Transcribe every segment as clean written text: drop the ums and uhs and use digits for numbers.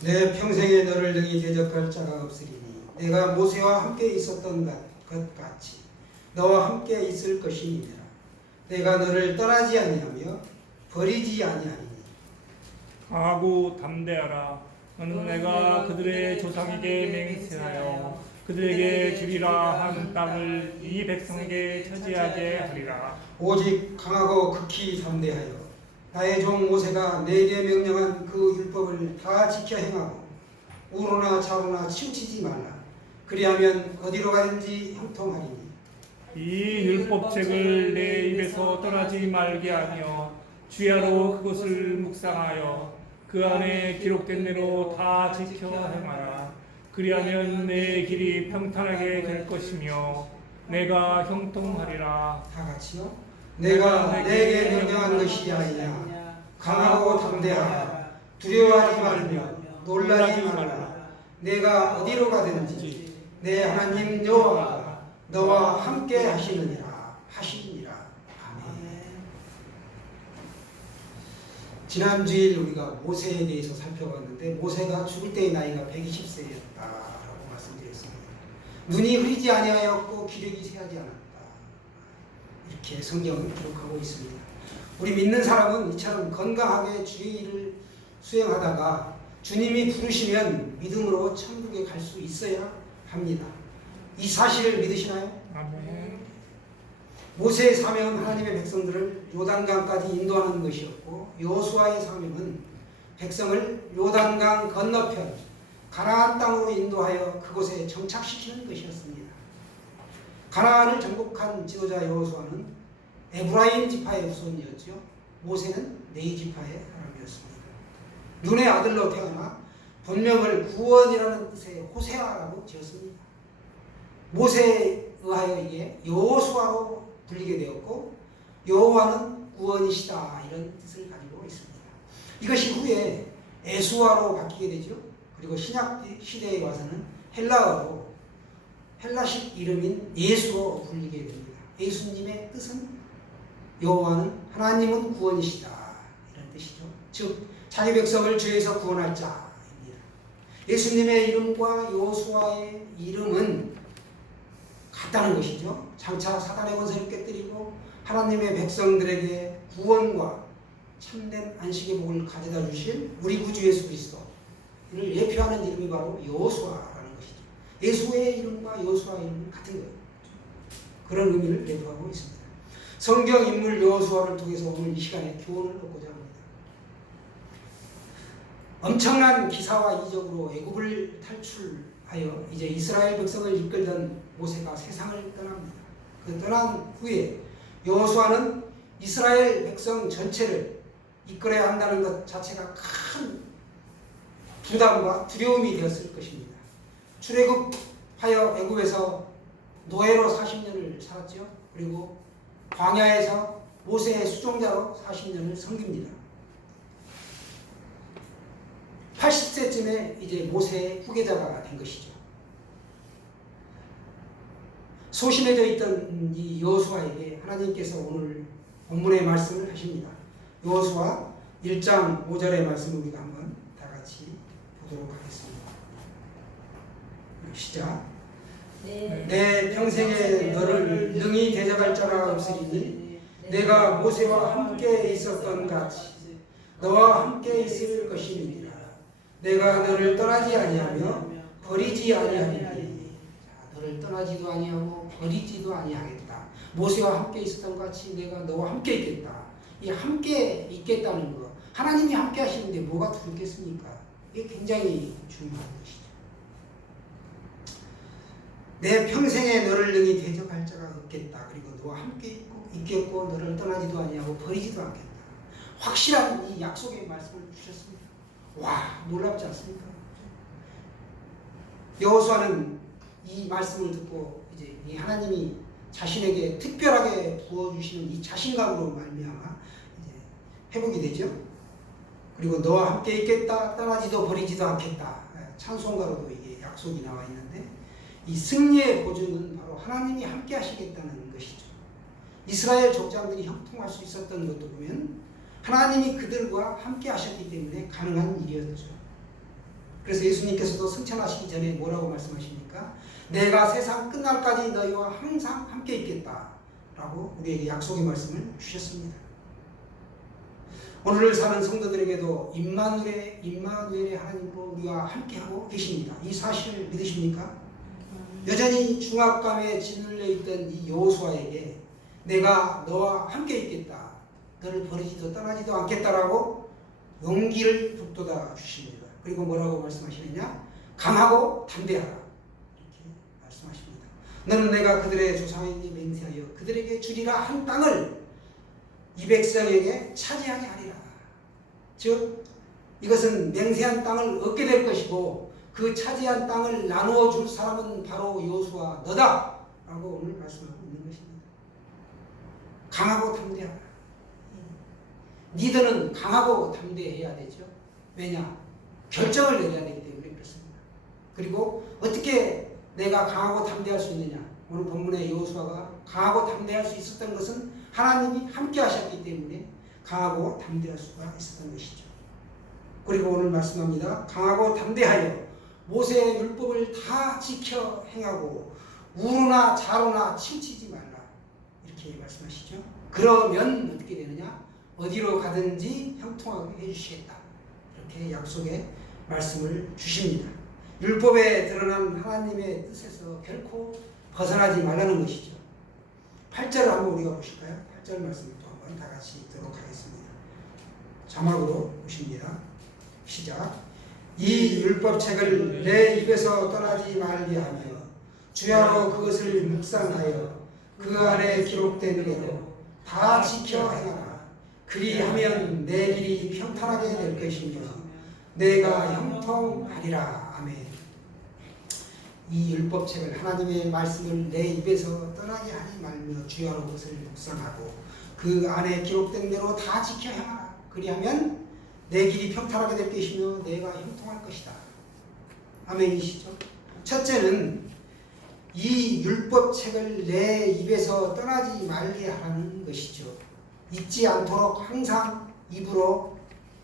내 평생에 너를 능히 대적할 자가 없으리니 내가 모세와 함께 있었던 것 같이 너와 함께 있을 것이니라. 내가 너를 떠나지 아니하며 버리지 아니하리니. 강하고 담대하라. 너는 내가 그들의 조상에게 맹세하여 그들에게 주리라 한 땅을 이 백성에게 차지하게 하리라. 오직 강하고 극히 담대하여 나의 종 모세가 내게 명령한 그 율법을 다 지켜 행하고 우로나 좌로나 치우치지 말라. 그리하면 어디로 가든지 형통하리니. 이 율법책을 내 입에서 떠나지 말게 하며 주야로 그것을 묵상하여 그 안에 기록된 대로 다 지켜 행하라. 그리하면 내 길이 평탄하게 될 것이며 내가 형통하리라. 다 같이요. 내가 내게 명령한 것이 아니냐. 강하고 담대하라. 두려워하지 말며 놀라지 말라. 내가 어디로 가든지 내 하나님 여호와가 너와 함께 하시느니라. 아멘. 지난 주일 우리가 모세에 대해서 살펴봤는데 모세가 죽을 때의 나이가 120세였다라고 말씀드렸습니다. 눈이 흐리지 아니하였고 기력이 쇠하지 않았다. 이렇게 성경을 기록하고 있습니다. 우리 믿는 사람은 이처럼 건강하게 주의 일을 수행하다가 주님이 부르시면 믿음으로 천국에 갈 수 있어야 합니다. 이 사실을 믿으시나요? 아멘. 모세의 사명은 하나님의 백성들을 요단강까지 인도하는 것이었고 여호수아의 사명은 백성을 요단강 건너편 가나안 땅으로 인도하여 그곳에 정착시키는 것이었습니다. 가나안을 정복한 지도자 여호수아는 에브라임 지파의 후손이었죠. 모세는 네이 지파의 사람이었습니다. 눈의 아들로 태어나 본명을 구원이라는 뜻의 호세아라고 지었습니다. 모세에 의하여 이게 여호수아로 불리게 되었고 여호와는 구원이시다 이런 뜻을 가지고 있습니다. 이것이 후에 에수아로 바뀌게 되죠. 그리고 신약 시대에 와서는 헬라어로 헬라식 이름인 예수로 불리게 됩니다. 예수님의 뜻은 여호와는 하나님은 구원이시다 이런 뜻이죠. 즉 자기 백성을 죄에서 구원할 자입니다. 예수님의 이름과 여호수아의 이름은 같다는 것이죠. 장차 사단의 원수를 깨뜨리고 하나님의 백성들에게 구원과 참된 안식의 복을 가져다 주실 우리 구주 예수 그리스도를 예표하는 이름이 바로 여호수아라는 것이죠. 예수의 이름과 여호수아의 이름은 같은 거예요. 그런 의미를 내포하고 있습니다. 성경 인물 여호수아를 통해서 오늘 이 시간에 교훈을 얻고자 합니다. 엄청난 기사와 이적으로 애굽을 탈출하여 이제 이스라엘 백성을 이끌던 모세가 세상을 떠납니다. 그 떠난 후에 여호수아는 이스라엘 백성 전체를 이끌어야 한다는 것 자체가 큰 부담과 두려움이 되었을 것입니다. 출애굽하여 애굽에서 노예로 40년을 살았죠. 그리고 광야에서 모세의 수종자로 40년을 섬깁니다. 80세쯤에 이제 모세의 후계자가 된 것이죠. 소심해져 있던 이 여호수아에게 하나님께서 오늘 본문의 말씀을 하십니다. 여호수아 1장 5절의 말씀을 우리가 한번 다 같이 보도록 하겠습니다. 시작. 내 평생에 너를 능히 대적할 자가 없으리니 내가 모세와 함께 있었던 같이 너와 함께 있을 것이니라. 내가 너를 떠나지 아니하며 버리지 아니하리니. 너를 떠나지도 아니하고 버리지도 아니하겠다. 모세와 함께 있었던 것 같이 내가 너와 함께 있겠다. 이 함께 있겠다는 거, 하나님이 함께 하시는데 뭐가 두렵겠습니까? 이게 굉장히 중요한 것이죠. 내 평생에 너를 능히 대적할 자가 없겠다. 그리고 너와 함께 있겠고 너를 떠나지도 아니하고 버리지도 않겠다. 확실한 이 약속의 말씀을 주셨습니다. 와, 놀랍지 않습니까? 여호수아는 이 말씀을 듣고 이제 이 하나님이 자신에게 특별하게 부어주시는 이 자신감으로 말미암아 이제 회복이 되죠. 그리고 너와 함께 있겠다, 떠나지도 버리지도 않겠다. 찬송가로도 이게 약속이 나와 있는데 이 승리의 보증은 바로 하나님이 함께 하시겠다는 것이죠. 이스라엘 족장들이 형통할 수 있었던 것도 보면 하나님이 그들과 함께 하셨기 때문에 가능한 일이었죠. 그래서 예수님께서도 승천하시기 전에 뭐라고 말씀하십니까? 내가 세상 끝날까지 너희와 항상 함께 있겠다 라고 우리에게 약속의 말씀을 주셨습니다. 오늘을 사는 성도들에게도 임마누엘의 하나님으로 우리와 함께하고 계십니다. 이 사실을 믿으십니까? 여전히 중압감에 짓눌려 있던 이 여호수아에게 내가 너와 함께 있겠다, 너를 버리지도 떠나지도 않겠다라고 용기를 북돋아 주십니다. 그리고 뭐라고 말씀하시느냐? 강하고 담대하라 이렇게 말씀하십니다. 너는 내가 그들의 조상에게 맹세하여 그들에게 주리라 한 땅을 이 백성에게 차지하게 하리라. 즉 이것은 맹세한 땅을 얻게 될 것이고 그 차지한 땅을 나누어 줄 사람은 바로 여호수아 너다 라고 오늘 말씀하고 있는 것입니다. 강하고 담대하라. 리더는 강하고 담대해야 되죠. 왜냐? 결정을 내려야 되기 때문에 그렇습니다. 그리고 어떻게 내가 강하고 담대할 수 있느냐? 오늘 본문의 여호수아가 강하고 담대할 수 있었던 것은 하나님이 함께 하셨기 때문에 강하고 담대할 수가 있었던 것이죠. 그리고 오늘 말씀합니다. 강하고 담대하여 모세의 율법을 다 지켜 행하고 우로나 좌로나 치우치지 말라 이렇게 말씀하시죠. 그러면 어떻게 되느냐? 어디로 가든지 형통하게 해주시겠다 이렇게 약속의 말씀을 주십니다. 율법에 드러난 하나님의 뜻에서 결코 벗어나지 말라는 것이죠. 8절을 한번 우리가 보실까요? 8절 말씀을 또 한번 다 같이 읽도록 하겠습니다. 자막으로 보십니다. 시작. 이 율법책을 내 입에서 떠나지 말게 하며 주야로 그것을 묵상하여 그 안에 기록된 대로 다 지켜 행하라. 그리하면 내 길이 평탄하게 될 것이며 내가 형통하리라. 아멘. 이 율법책을 하나님의 말씀을 내 입에서 떠나게 하지 말며 주야로 그것을 묵상하고 그 안에 기록된 대로 다 지켜 행하라. 그리하면 내 길이 평탄하게 될 것이며 내가 형통할 것이다. 아멘이시죠? 첫째는 이 율법책을 내 입에서 떠나지 말게 하라는 것이죠. 잊지 않도록 항상 입으로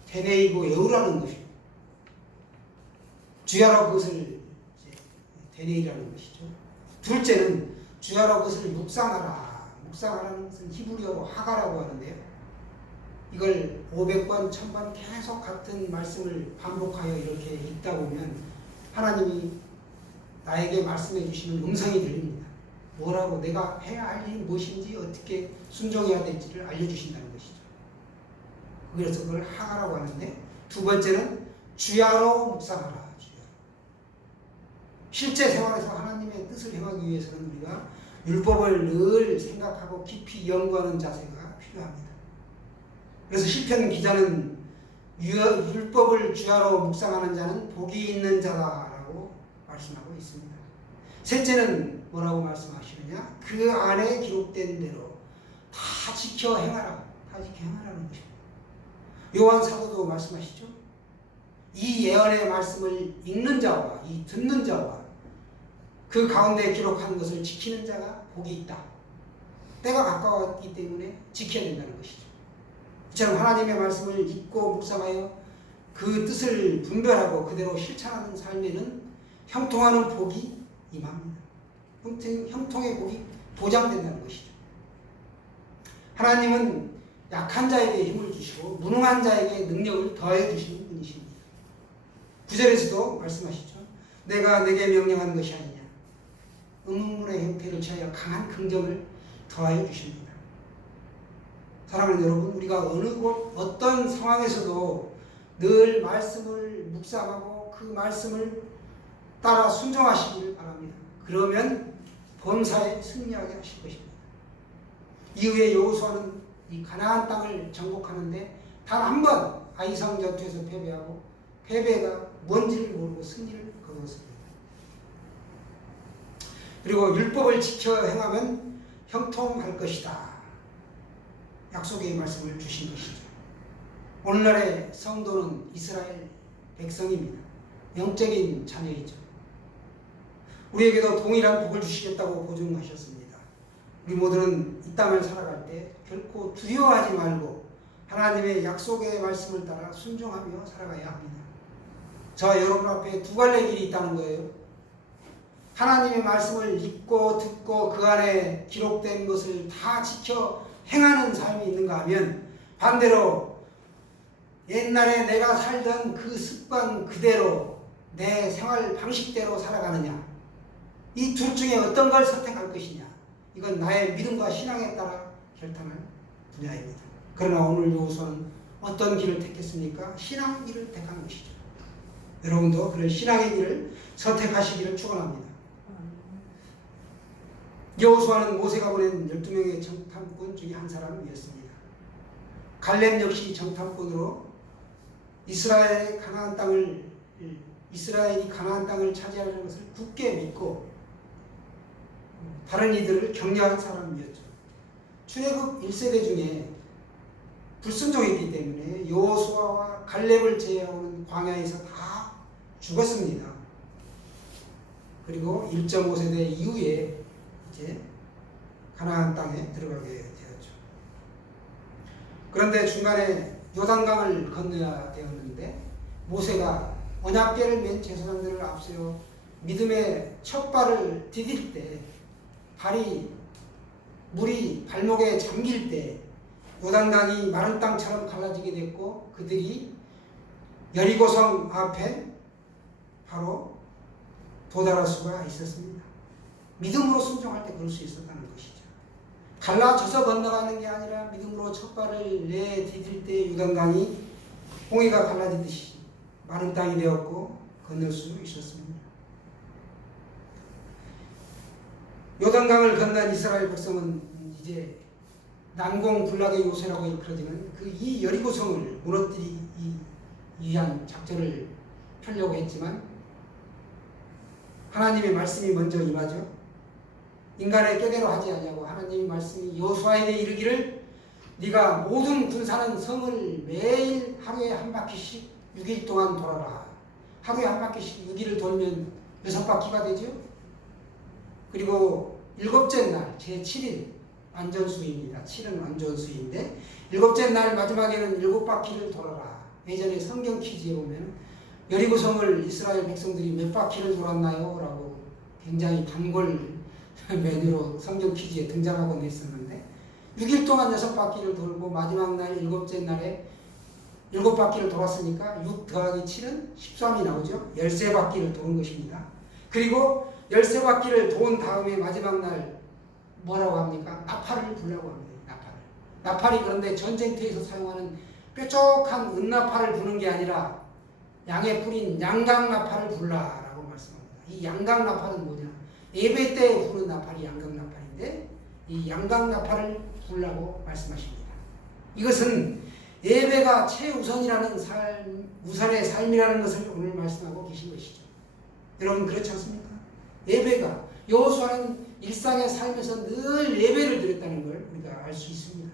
되뇌이고 외우라는 것이죠. 주야로 그것을 되뇌이라는 것이죠. 둘째는 주야로 그것을 묵상하라. 묵상하라는 것은 히브리어로 하가라고 하는데요. 이걸 500번, 1000번 계속 같은 말씀을 반복하여 이렇게 읽다 보면 하나님이 나에게 말씀해 주시는 음성이 들립니다. 뭐라고 내가 해야 할 일이 무엇인지 어떻게 순종해야 될지를 알려주신다는 것이죠. 그래서 그걸 하가라고 하는데 두 번째는 주야로 묵상하라. 주야로. 실제 생활에서 하나님의 뜻을 행하기 위해서는 우리가 율법을 늘 생각하고 깊이 연구하는 자세가 필요합니다. 그래서 시편 기자는 율법을 주야로 묵상하는 자는 복이 있는 자다라고 말씀하고 있습니다. 셋째는 뭐라고 말씀하시느냐? 그 안에 기록된 대로 다 지켜 행하라. 다 지켜 행하라는 것입니다. 요한 사도도 말씀하시죠. 이 예언의 말씀을 읽는 자와 이 듣는 자와 그 가운데 기록한 것을 지키는 자가 복이 있다. 때가 가까웠기 때문에 지켜야 된다는 것이죠. 이처럼 하나님의 말씀을 읽고 묵상하여 그 뜻을 분별하고 그대로 실천하는 삶에는 형통하는 복이 임합니다. 형통의 복이 보장된다는 것이죠. 하나님은 약한 자에게 힘을 주시고 무능한 자에게 능력을 더해 주시는 분이십니다. 9절에서도 말씀하시죠. 내가 내게 명령한 것이 아니냐. 의문문의 형태를 취하여 강한 긍정을 더하여 주십니다. 사랑하는 여러분, 우리가 어느 곳 어떤 상황에서도 늘 말씀을 묵상하고 그 말씀을 따라 순종하시기를 바랍니다. 그러면 범사에 승리하게 하실 것입니다. 이후에 여호수아는 이 가나안 땅을 정복하는데 단 한 번 아이상 전투에서 패배하고 패배가 뭔지를 모르고 승리를 거두었습니다. 그리고 율법을 지켜 행하면 형통할 것이다. 약속의 말씀을 주신 것이죠. 오늘날의 성도는 이스라엘 백성입니다. 영적인 자녀이죠. 우리에게도 동일한 복을 주시겠다고 보증하셨습니다. 우리 모두는 이 땅을 살아갈 때 결코 두려워하지 말고 하나님의 약속의 말씀을 따라 순종하며 살아가야 합니다. 저 여러분 앞에 두 갈래 길이 있다는 거예요. 하나님의 말씀을 읽고 듣고 그 안에 기록된 것을 다 지켜 행하는 삶이 있는가 하면, 반대로 옛날에 내가 살던 그 습관 그대로 내 생활 방식대로 살아가느냐, 이 둘 중에 어떤 걸 선택할 것이냐, 이건 나의 믿음과 신앙에 따라 결정할 분야입니다. 그러나 오늘 여호수아는 어떤 길을 택했습니까? 신앙 길을 택한 것이죠. 여러분도 그런 신앙의 길을 선택하시기를 축원합니다. 여호수아는 모세가 보낸 12명의 정탐꾼 중에 한 사람이었습니다. 갈렙 역시 정탐꾼으로 이스라엘이 가나안 땅을 차지하려는 것을 굳게 믿고 다른 이들을 격려한 사람이었죠. 출애굽 1세대 중에 불순종했기 때문에 여호수아와 갈렙을 제외하고는 광야에서 다 죽었습니다. 그리고 1.5세대 이후에 이제 가나안 땅에 들어가게 되었죠. 그런데 중간에 요단강을 건너야 되었는데 모세가 언약궤를 맨 제사장들을 앞세워 믿음의 첫 발을 디딜 때, 물이 발목에 잠길 때 요단강이 마른 땅처럼 갈라지게 됐고, 그들이 여리고성 앞에 바로 도달할 수가 있었습니다. 믿음으로 순종할 때 그럴 수 있었다는 것이죠. 갈라져서 건너가는 게 아니라 믿음으로 첫 발을 내디딜 때 요단강이 홍해가 갈라지듯이 마른 땅이 되었고 건널 수 있었습니다. 요단강을 건넌 이스라엘 백성은 이제 난공불락의 요새라고 일컬어지는 이 여리고성을 무너뜨리기 위한 작전을 펴려고 했지만 하나님의 말씀이 먼저 임하죠. 인간의 꾀대로 하지 아니하고 하나님의 말씀이 여호수아에게 이르기를, 네가 모든 군사는 성을 매일 하루에 한 바퀴씩 6일 동안 돌아라. 하루에 한 바퀴씩 6일을 돌면 6바퀴가 되죠. 그리고 일곱째 날 제7일 안전수입니다. 7은 안전수인데 일곱째 날 마지막에는 7바퀴를 돌아라. 예전에 성경 퀴즈에 보면 여리고성을 이스라엘 백성들이 몇 바퀴를 돌았나요? 라고 굉장히 단골 메뉴로 성경 퀴즈에 등장하곤 했었는데, 6일 동안 6바퀴를 돌고 마지막 날 7째 날에 7바퀴를 돌았으니까 6 더하기 7은 13이 나오죠. 13바퀴를 도는 것입니다. 그리고 13바퀴를 돈 다음에 마지막 날 뭐라고 합니까? 나팔을 불라고 합니다. 나팔이 그런데 전쟁터에서 사용하는 뾰족한 은나팔을 부는 게 아니라 양에 뿌린 양강나팔을 불라라고 말씀합니다. 이 양강나팔은 뭐냐? 예배 때 부는 나팔이 양강나팔인데 이 양강나팔을 불라고 말씀하십니다. 이것은 예배가 최우선이라는 우선의 삶이라는 것을 오늘 말씀하고 계신 것이죠. 여러분 그렇지 않습니까? 예배가, 여호수아는 일상의 삶에서 늘 예배를 드렸다는 걸 우리가 알 수 있습니다.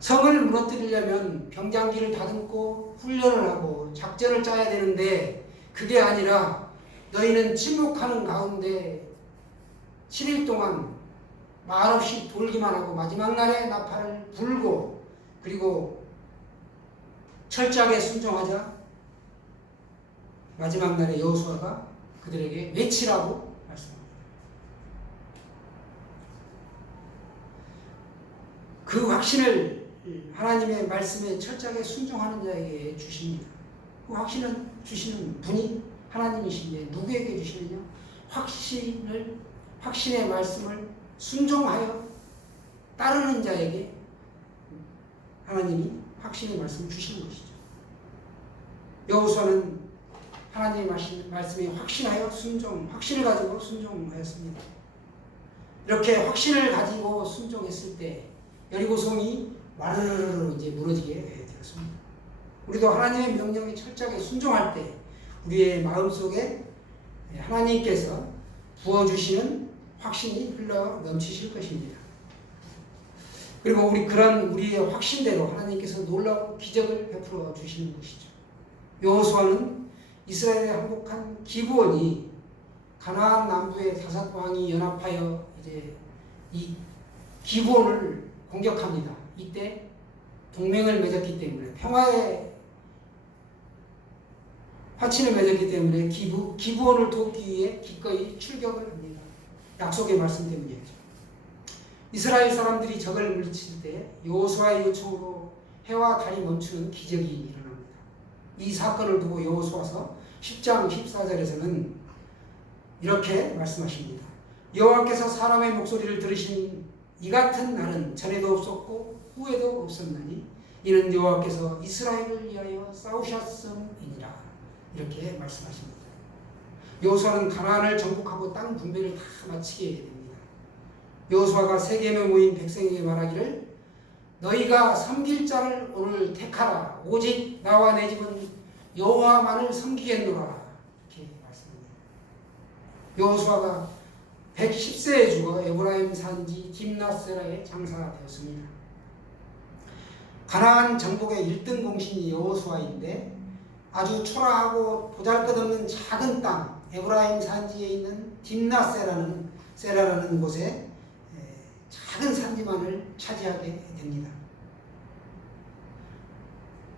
성을 무너뜨리려면 병장기를 다듬고 훈련을 하고 작전을 짜야 되는데, 그게 아니라 너희는 침묵하는 가운데 7일 동안 말없이 돌기만 하고 마지막 날에 나팔을 불고 그리고 철저하게 순종하자 마지막 날에 여호수아가 그들에게 외치라고 말씀합니다. 그 확신을 하나님의 말씀에 철저하게 순종하는 자에게 주십니다. 그 확신을 주시는 분이 하나님이신데 누구에게 주시느냐? 확신의 말씀을 순종하여 따르는 자에게 하나님이 확신의 말씀을 주시는 것이죠. 여호수아는 하나님의 말씀에 확신하여 확신을 가지고 순종하였습니다. 이렇게 확신을 가지고 순종했을 때 여리고성이 와르르르 이제 무너지게 되었습니다. 우리도 하나님의 명령에 철저하게 순종할 때 우리의 마음속에 하나님께서 부어주시는 확신이 흘러 넘치실 것입니다. 그리고 우리의 확신대로 하나님께서 놀라운 기적을 베풀어 주시는 것이죠. 여호수아는 이스라엘에 항복한 기브온이 가나안 남부의 5 왕이 연합하여 이제 이 기브온을 공격합니다. 이때 동맹을 맺었기 때문에 평화의 화친을 맺었기 때문에 기부원을 돕기 위해 기꺼이 출격을 합니다. 약속의 말씀 때문이었죠. 이스라엘 사람들이 적을 물리칠 때 여호수아의 요청으로 해와 달이 멈추는 기적이 일어납니다. 이 사건을 두고 여호수아서 10장 14절에서는 이렇게 말씀하십니다. 여호와께서 사람의 목소리를 들으신 이 같은 날은 전에도 없었고 후에도 없었나니 이는 여호와께서 이스라엘을 위하여 싸우셨음이니라. 이렇게 말씀하십니다. 여호수아는 가나안을 정복하고 땅 분배를 다 마치게 됩니다. 여호수아가 세겜에 모인 백성에게 말하기를 너희가 섬길 자를 오늘 택하라. 오직 나와 내 집은 여호와만을 섬기겠노라. 이렇게 말씀합니다. 여호수아가 110세에 죽어 에브라임 산지 딥낫세라에 장사되었습니다. 가나안 정복의 1등 공신이 여호수아인데 아주 초라하고 보잘것없는 작은 땅 에브라임 산지에 있는 딥낫세라는 곳에 작은 산지만을 차지하게 됩니다.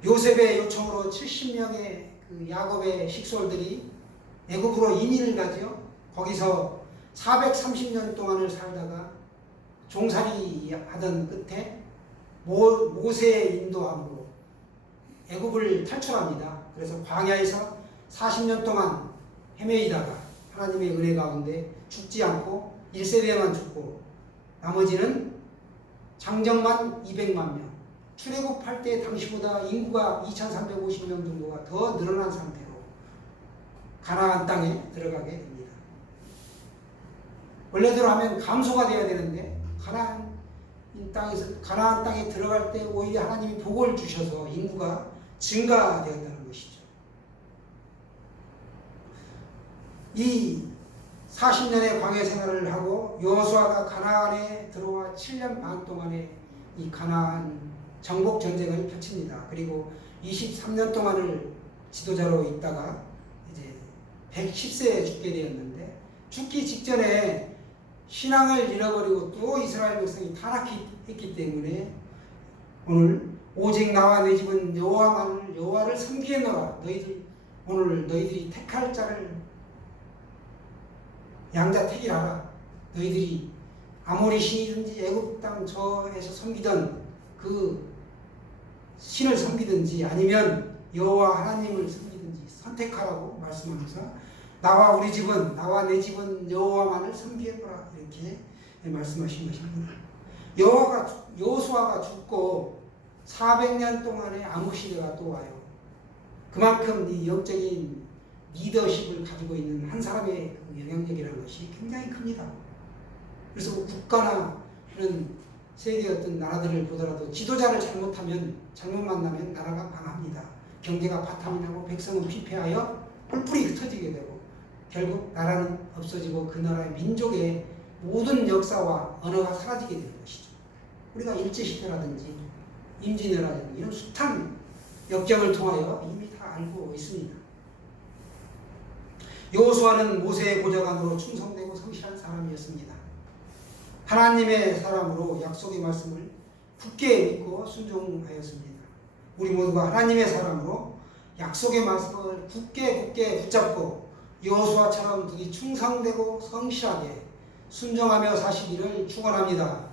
요셉의 요청으로 70명의 그 야곱의 식솔들이 애굽으로 이민을 가죠. 거기서 430년 동안을 살다가 종살이 하던 끝에 모세의 인도함으로 애굽을 탈출합니다. 그래서 광야에서 40년 동안 헤매이다가 하나님의 은혜 가운데 죽지 않고 1세대만 죽고 나머지는 장정만 200만 명, 출애굽할 때 당시보다 인구가 2350명 정도가 더 늘어난 상태로 가나안 땅에 들어가게 됩니다. 원래대로 하면 감소가 돼야 되는데 가나안 땅에 들어갈 때 오히려 하나님이 복을 주셔서 인구가 증가되었다는 것이죠. 이 40년의 광야 생활을 하고 여호수아가 가나안에 들어와 7년 반 동안의 이 가나안 정복 전쟁을 펼칩니다. 그리고 23년 동안을 지도자로 있다가 이제 110세에 죽게 되었는데 죽기 직전에 신앙을 잃어버리고 또 이스라엘 백성이 타락했기 때문에 오늘 오직 나와 내 집은 여호와를 섬기노라. 너희들이 택할 자를 양자 택일하라. 너희들이 아모리 신이든지 애굽 땅 저에서 섬기던 그 신을 섬기든지 아니면 여호와 하나님을 섬기든지 선택하라고 말씀하면서 나와 내 집은 여호와만을 섬기겠노라. 이렇게 말씀하신 것입니다. 여호수아가 죽고 400년 동안의 암흑 시대가 또 와요. 그만큼 이 영적인 리더십을 가지고 있는 한 사람의 그 영향력이라는 것이 굉장히 큽니다. 그래서 국가나 이런 세계 어떤 나라들을 보더라도 지도자를 잘못 만나면 나라가 망합니다. 경제가 바탕이 나고 백성은 피폐하여 뿔뿔이 터지게 되고 결국 나라는 없어지고 그 나라의 민족의 모든 역사와 언어가 사라지게 되는 것이죠. 우리가 일제시대라든지 임진왜란이라든지 이런 숱한 역경을 통하여 이미 다 알고 있습니다. 여호수아는 모세의 보좌관으로 충성되고 성실한 사람이었습니다. 하나님의 사람으로 약속의 말씀을 굳게 믿고 순종하였습니다. 우리 모두가 하나님의 사람으로 약속의 말씀을 굳게 붙잡고 여호수아처럼 그게 충성되고 성실하게 순종하며 사시기를 축원합니다.